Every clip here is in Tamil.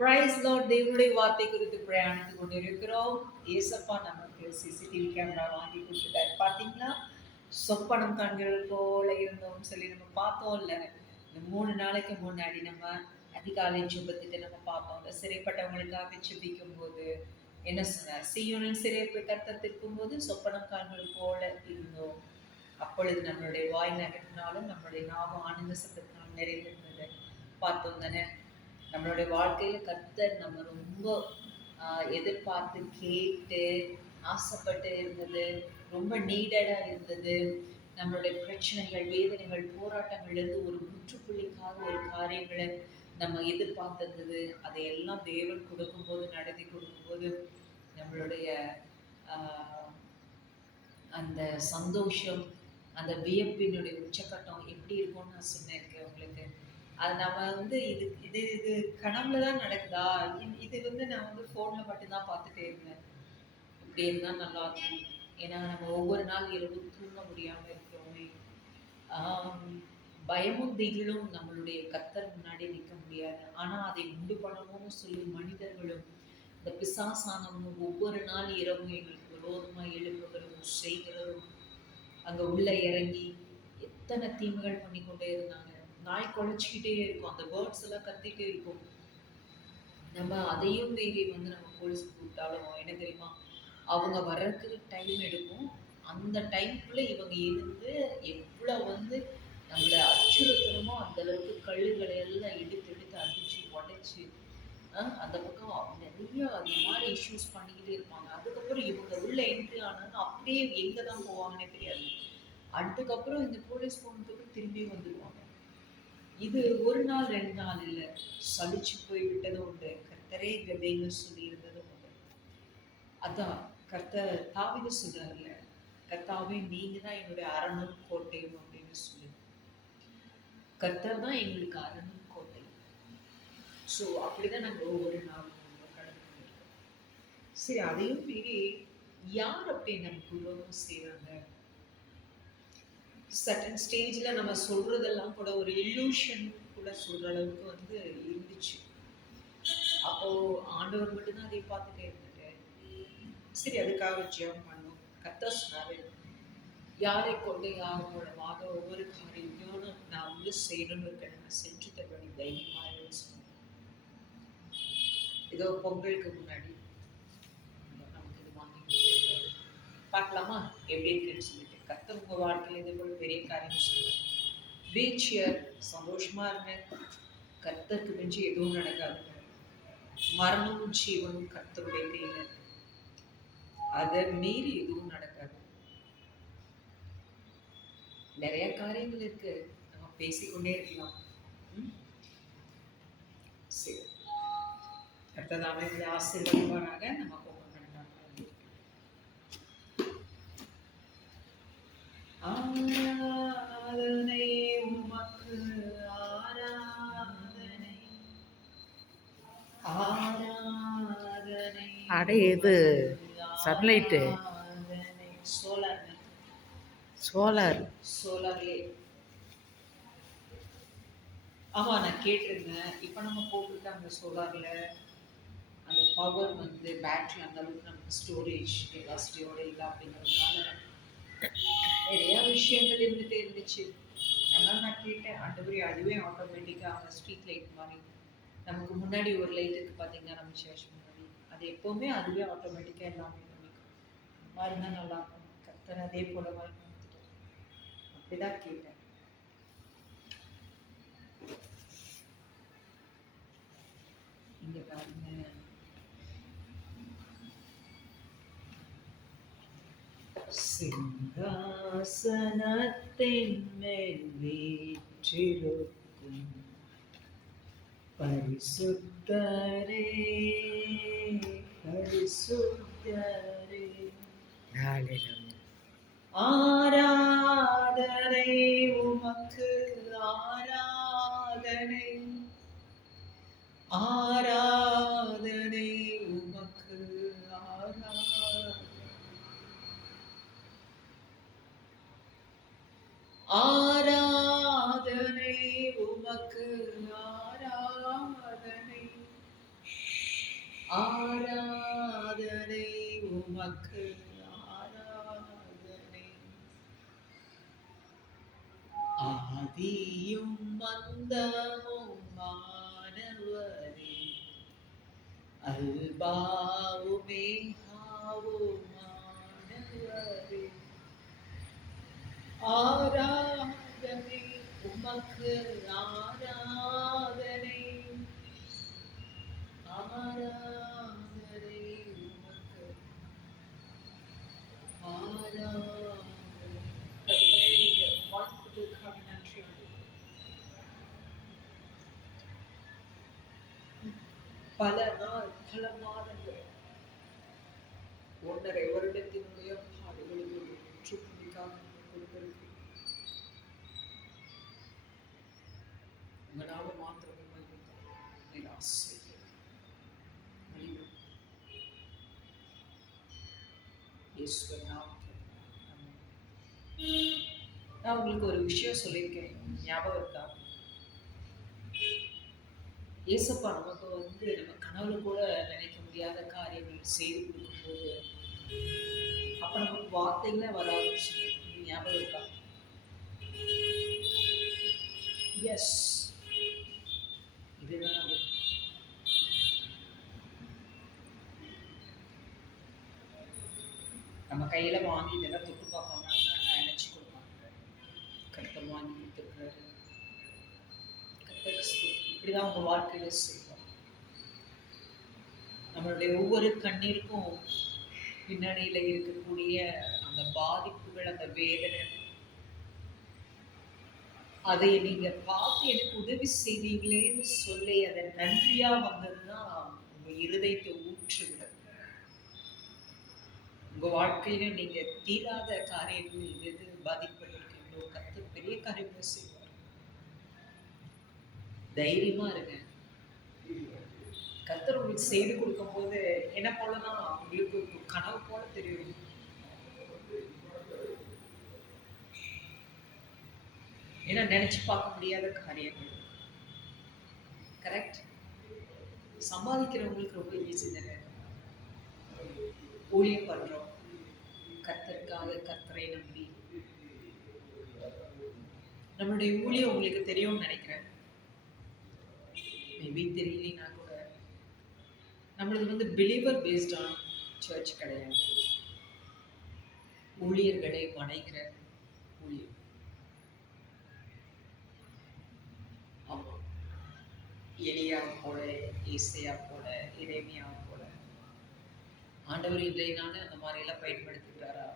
Price Lord. தேவனுடைய வார்த்தை குறித்து பிரயாணித்துக் கொண்டிருக்கிறோம். ஏசப்பா நமக்கு சிசிடிவி கேமரா வாங்கி கொடுத்துட்டாரு. பார்த்தீங்களா? சொப்பனம் கண்கள் போல இருந்தோம் சொல்லி நம்ம பார்த்தோம்ல. இந்த 3 நாளைக்கு முன்னாடி நம்ம அதிகாலை ஜெபத்துக்கு நம்ம பார்த்தோம். இந்த சிறைப்பட்டவங்களுக்காக ஜெபிக்கும் போது என்ன சொன்னார்? சீயோனில் சிறைப்பை கர்த்தர் திருப்பும்போது சொப்பனம் காண்கள் போல இருந்தோம். அப்பொழுது நம்மளுடைய வாய் நகட்டினாலும் நம்மளுடைய நாமம் ஆனந்த சத்தத்தினால் நிறைந்திருந்தது. பார்த்தோம் தானே? நம்மளுடைய வாழ்க்கையில கர்த்தர் நம்ம ரொம்ப எதிர்பார்த்து கேட்டு ஆசைப்பட்டு இருந்தது, ரொம்ப நீடடா இருந்தது. நம்மளுடைய பிரச்சனைகள், வேதனைகள், போராட்டங்கள்லேருந்து ஒரு முற்றுப்புள்ளிக்காக ஒரு காரியங்களை நம்ம எதிர்பார்த்திருந்தது. அதையெல்லாம் தேவன் கொடுக்கும்போது, நடத்தி கொடுக்கும்போது நம்மளுடைய ஆஹ், அந்த சந்தோஷம், அந்த வியப்பினுடைய உச்சக்கட்டம் எப்படி இருக்கும்னு நான் சொன்னேன் உங்களுக்கு. அது நம்ம வந்து இது இது இது கனவுல தான் நடக்குதா? இது வந்து நான் வந்து ஃபோன்ல மட்டும்தான் பார்த்துட்டே இருந்தேன். இப்படி இருந்தா நல்லா இருக்கும். ஏன்னா நம்ம ஒவ்வொரு நாள் இரவும் தூங்க முடியாம இருக்கிறோமே. ஆம், பயமும் திகிலும் நம்மளுடைய கர்த்தர் முன்னாடி நிற்க முடியாது. ஆனா அதை உண்டு பண்ணணும்னு சொல்லி மனிதர்களும் இந்த பிசாசானவனும் ஒவ்வொரு நாள் இரவும் எங்களுக்கு விரோதமா எழுப்புகிறதும் செய்கிறதும் அங்க உள்ள இறங்கி எத்தனை தீமைகள் பண்ணி கொண்டே இருந்தாங்க. நாய் குலைச்சிக்கிட்டே இருக்கும், அந்த பேர்ட்ஸ் எல்லாம் கத்திட்டே இருக்கும். நம்ம அதையும் மீறி வந்து நம்ம போலீஸ் கூப்பிட்டாலும் என்ன தெரியுமா, அவங்க வர்றதுக்கு டைம் எடுக்கும். அந்த டைம்குள்ள இவங்க இருந்து எவ்வளோ வந்து நம்மளை அச்சுறுத்தணுமோ அந்த அளவுக்கு கல்லுகளை எல்லாம் எடுத்து எடுத்து அடிச்சு உடைச்சு அந்த பக்கம் நிறைய அந்த மாதிரி இஷ்யூஸ் பண்ணிக்கிட்டே இருப்பாங்க. அதுக்கப்புறம் இவங்க உள்ள என்ட்ரி ஆனாலும் அப்படியே எங்கே தான் போவாங்கன்னே தெரியாது. அதுக்கப்புறம் இந்த போலீஸ் போனதுக்கு திரும்பி வந்துடுவாங்க. இது ஒரு நாள் 2 நாள் இல்ல. சலிச்சு போய் விட்டதும் உண்டு. கர்த்தரே கதைன்னு சொல்லி இருந்ததும் உண்டு. அதான் கர்த்தர் தாவீது சொல்றாருல்ல, கர்த்தாவே நீங்க தான் என்னுடைய அரணும் கோட்டையும் அப்படின்னு சொல்லி. கர்த்தர் தான் எங்களுக்கு அரணும் கோட்டை. ஸோ அப்படிதான் நாங்கள் ஒவ்வொரு நாளும் கடந்து போயிருக்கோம். சரி, அதையும் மீறி யார் அப்படி நமக்கு உருவம் செய்யறாங்க? சர்டன் ஸ்டேஜில் நம்ம சொல்றதெல்லாம் கூட ஒரு இல்லூஷன் கூட சொல்ற அளவுக்கு வந்து இருந்துச்சு. அப்போ ஆண்டவர் மட்டும்தான் அதை பார்த்துட்டே இருந்துட்டு சரி அதுக்காக ஜெபம் பண்ணோம். கர்த்தர் சொன்னாரு, யாரை கொண்டு யாரோட வாக ஒவ்வொரு காரியத்தையும் நான் வந்து செய்யணும்னு இருக்கேன், நான் செஞ்சு தருவேன் தைரியமாக சொன்னேன். ஏதோ பொங்கலுக்கு முன்னாடி நமக்கு இது வாங்கி பார்க்கலாமா எப்படி இருக்குன்னு சொல்லிட்டு. கர்த்தர் உங்க வாழ்க்கையில் இதே போல பெரிய காரியம் சொல்லுவேன். பீச்சியர் சந்தோஷமா இருங்க. கர்த்தருக்கு மிஞ்சி எதுவும் நடக்காதுங்க. மரணமும் ஜீவனும் கர்த்தருடைய கையில, அதை மீறி எதுவும் நடக்காது. நிறைய காரியங்கள் இருக்கு, நம்ம பேசிக்கொண்டே இருக்கலாம். சரி, அடுத்ததாக இதில் ஆசீர்வாதமாக நம்ம போக வேண்டாம். ஆராதனை உமக்கு, ஆராதனை ஆராதனை. அடே இது சன்லைட்டு சோலார் சோலார் சோலார்லே. ஆமாம், நான் கேட்டிருந்தேன். இப்போ நம்ம போட்டிருக்க அந்த சோலாரில் அந்த பவர் வந்து பேட்ரி அந்த அளவுக்கு நமக்கு ஸ்டோரேஜ் கெப்பாசிட்டியோட இல்லை அப்படிங்கிறதுனால நிறையா விஷயங்கள் இருந்துகிட்டே இருந்துச்சு. அதனால் நான் கேட்டேன், ஆண்டவரே அதுவே ஆட்டோமேட்டிக்காக அந்த ஸ்ட்ரீட் லைட் மாதிரி நமக்கு முன்னாடி ஒரு லைட் இருக்குது பார்த்தீங்கன்னா நம்ம சர்ச் முன்னாடி, அது எப்போவுமே அதுவே ஆட்டோமேட்டிக்காக எல்லாமே பண்ணிக்கும். அந்த மாதிரி தான் நல்லாயிருக்கும். கர்த்தர் அதே போல மாதிரி பண்ணிக்கிட்டேன். அப்படி தான் கேட்டேன். இங்கே பாருங்க, சிங்காசனத்தின் மேல் வீற்றிருக்கும் பரிசுத்தரே, பரிசுத்தரே, ஆராதனை உமக்கு, ஆராதனை ஆராதனை உமக்கு, ஆராதனை உமக்கு, ஆராதனை ஆராதனை உமக்கு, ஆராதனை. ஆதியும் மந்தமும் மாணவரே, அல்பாவுமே ஆவுமானவரே. ஆராதனை உமக்கு, ஆராதனை, ஆராதனை உமக்கு, ஆராதனை. கர்த்தரே, நீங்க வாழ்த்துதலுக்காக நன்றி ஆண்டவரே. பல நாள், பல மாதங்கள், 1.5 வருடத்தினுடைய பாடுகளுக்கு முற்றுப்புள்ளிக்காக கொடுத்திருக்கிறீங்க. உங்க நாமம் மாத்திரம் மகிமைப்படும். ஆசீர்வதியும். வழிநடத்தும். இயேசுவின் நாமத்தில் ஆமென். நான் உங்களுக்கு ஒரு விஷயம் சொல்லியிருக்கேன், ஞாபகம் இருக்கா? ஏசப்பா நமக்கு நம்ம கனவுல கூட நினைக்க முடியாத காரியங்கள் செய்து கொடுக்கும்போது அப்ப நமக்கு வார்த்தைகளே வர ஆரம்பிச்சு. ஞாபகம் இருக்கா? எஸ், இதுதான் அது. நம்ம கையில வாங்கி இதெல்லாம் தொட்டு பார்ப்போம்னா நினைச்சு கொடுப்பாங்க. கர்த்தர் வாங்கி கொடுத்துருக்காரு. இப்படிதான் உங்க வாழ்க்கையில செய்வோம். நம்மளுடைய ஒவ்வொரு கண்ணீருக்கும் பின்னணியில இருக்கக்கூடிய அந்த பாதிப்புகள், அந்த வேதனை, அதை நீங்க பார்த்து எனக்கு உதவி செய்வீங்களேன்னு சொல்லி அதை நன்றியா வந்ததுதான் உங்க இருதயத்தை ஊற்றுவிடும். உங்க வாழ்க்கையில நீங்க தீராத காரியங்கள் எது பாதிக்கப்பட்டிருக்கீங்களோ கர்த்தர் பெரிய காரியங்களை செய்வார். தைரியமா இருங்க. கர்த்தர் உங்களுக்கு செய்து கொடுக்கும் போது என்ன போலதான் உங்களுக்கு கனவு போல தெரியும். ஏன்னா நினைச்சு பார்க்க முடியாத காரியங்கள். கரெக்ட். சம்பாதிக்கிறவங்களுக்கு ரொம்ப ஈஸி தானே. ஊழியம் பண்றோம் கர்த்தருக்காக, கர்த்தரை நம்பி. நம்மளுடைய ஊழியம் உங்களுக்கு தெரியும்னு நினைக்கிறேன். மேபி தெரியலனா கூட நம்மளுக்கு பிலீவர் பேஸ்ட் ஆன் சர்ச் கிடையாது. ஊழியர்களை வணைகிற ஊழியம். ஆமா, எலியா போல, ஏசையா போல, எரேமியா போல ஆண்டவர் இல்லைனாலும் அந்த மாதிரி எல்லாம் பயன்படுத்திட்டாரா?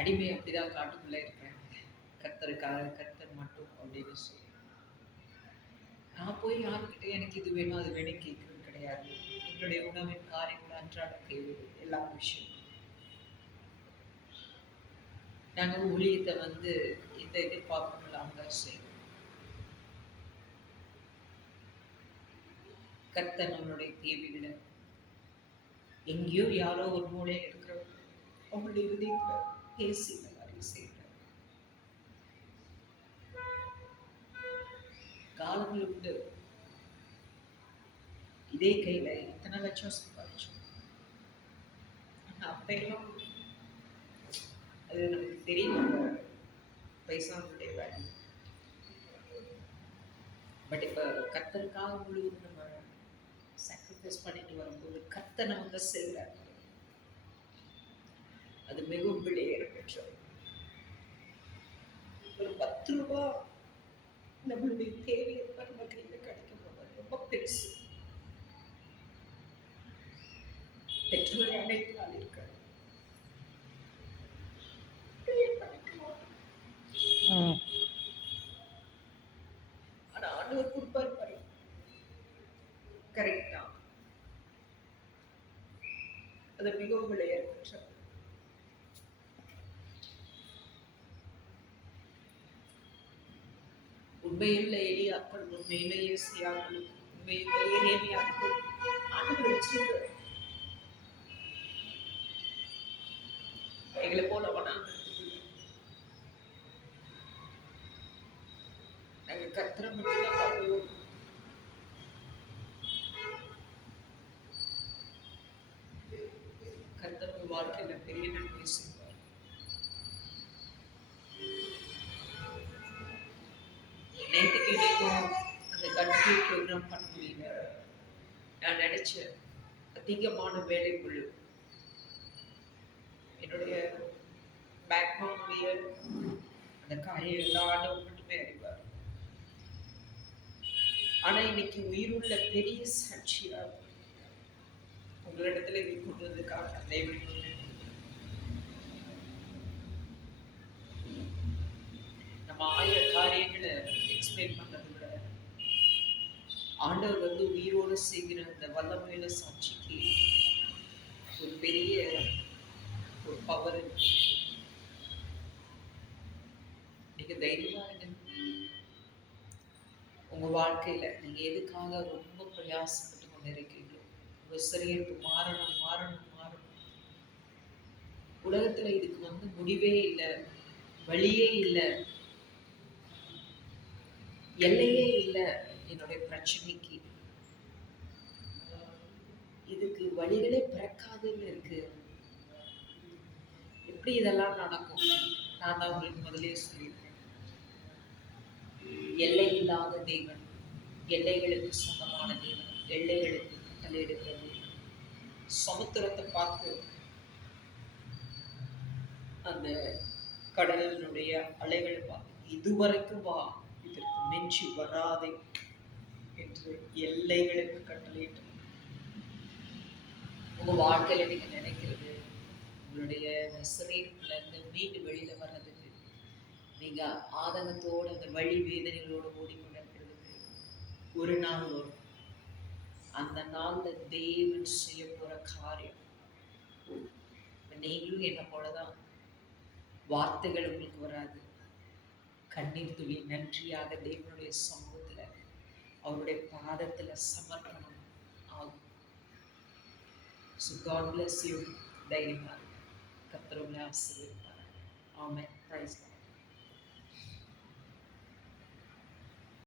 அடிமை அப்படிதான் காட்டுக்குள்ள இருக்கிறேன், கர்த்தருக்காக, கர்த்தர் மட்டும் அப்படின்னு சொல்லி. நான் போய் யாருக்கிட்ட எனக்கு இது வேணும் அது வேணும் கேட்கறது கிடையாது. என்னுடைய உணவின் காரியங்கள், அன்றாட தேவைகள், எல்லா விஷயம். நாங்கள் ஊழியத்தை இந்த எதிர்பார்ப்பு இல்லாம தான் செய்வோம். கர்த்தர் நம்மளுடைய தேவைகளை எங்கேயோ யாரோ ஒரு மூலையில் இருக்கிறவங்க அவங்களுடைய இதயத்துல பேசி இந்த மாதிரி செய்யறாங்க. காலங்கள் உண்டு. இதே கையில இத்தனை லட்சம் சம்பாதிச்சோம். அப்பெல்லாம் அது நமக்கு தெரியல பைசாவுடைய வேல்யூ. பட் இப்ப கர்த்தருக்காக முழுவதும் நம்ம சாக்ரிஃபைஸ் பண்ணிட்டு வரும்போது கர்த்தர் நமக்கு செய்கிறார். அது மிகவும் விலையேற பெற்றோம். ஒரு 10 ரூபாய் நம்மளுடைய தேவையை நம்ம கையில் கிடைக்கும் போது ரொம்ப பெருசு. பெற்றோரை அழைத்தால் இருக்காது. ஆனா ஆண்டவர் கொடுப்பார் பாரு. கரெக்டா? அது மிகவும் விலையேற பெற்றது. உண்மையுள்ள எலியாக்கள், உண்மையில ஏசியாக்கள், உண்மையில எரேமியாக்கள் ஆண்டவர் வச்சிருக்கிறார். எங்களை போல நாங்க கர்த்தரை மட்டும்தான் பார்க்கிறோம். வாழ்க்கையில பெரிய நன்மை செய்வார். நேற்றுக்கு இன்னைக்கும் அந்த கண்ட்ரி ப்ரோக்ராம் பண்ண முடியல. நான் நினைச்சேன் அதிகமான வேலைக்குழு என்னுடைய பேக்ரவுண்டுடைய அந்த காரியம் எல்லாம் ஆண்டவர் மட்டுமே அறிவார். ஆனா இன்னைக்கு உயிருள்ள பெரிய சாட்சியா உங்களிடத்துல இதை கொண்டு வந்ததுக்காக தேவனுக்கு நம்ம 1000 காரியங்களை எக்ஸ்பிளைன் பண்றதை விட ஆண்டவர் வந்து உயிரோடு செய்கிற அந்த வல்லமையில சாட்சிக்கு ஒரு பெரிய ஒரு பவர். நீங்க தைரியமா இருங்க. உங்க வாழ்க்கையில நீங்க எதுக்காக ரொம்ப பிரயாசப்பட்டு கொண்டு இருக்கீங்களோ, உங்க சரீரத்து மாறணும் மாறணும் மாறணும். உலகத்துல இதுக்கு வந்து முடிவே இல்லை, வழியே இல்லை, எல்லையே இல்லை. என்னுடைய பிரச்சனைக்கு இதுக்கு வழிகளே பிறக்காதுன்னு இருக்கு. எப்படி இதெல்லாம் நடக்கும்? நான் தான் உங்களுக்கு முதலே சொல்லியிருக்கேன், எல்லை இல்லாத தேவன், எல்லைகளுக்கு சொந்தமான தேவன், எல்லைகளுக்கு கட்டளையிடுகிற தேவன். சமுத்திரத்தை பார்த்து அந்த கடலினுடைய அலைகளை பார்த்து இதுவரைக்கும் வா, இதற்கு மெஞ்சி வராதே என்று எல்லைகளுக்கு கட்டளையிட்டு உங்க வாழ்க்கையில நீங்க நினைக்கிறது உங்களுடைய சரீரத்துல இருந்து மீண்டு வெளியில வர்றதுக்கு, நீங்க ஆதங்கத்தோடு அந்த வழி வேதனைகளோடு ஓடிக்கொண்டிருக்கிறதுக்கு ஒரு நாள் வரும். அந்த நாள்ல தேவன் செய்ய போற காரியம், நீங்களும் என்ன போலதான் வார்த்தைகள் உங்களுக்கு வராது, கண்ணீர் துளி நன்றியாக தேவனுடைய சமூகத்துல அவருடைய பாதத்துல சமர்ப்பணம் ஆகும். So God bless you. தைரியமாக கர்த்தர் உங்களை ஆசீர்வதிப்பார். ஆமென். Praise God.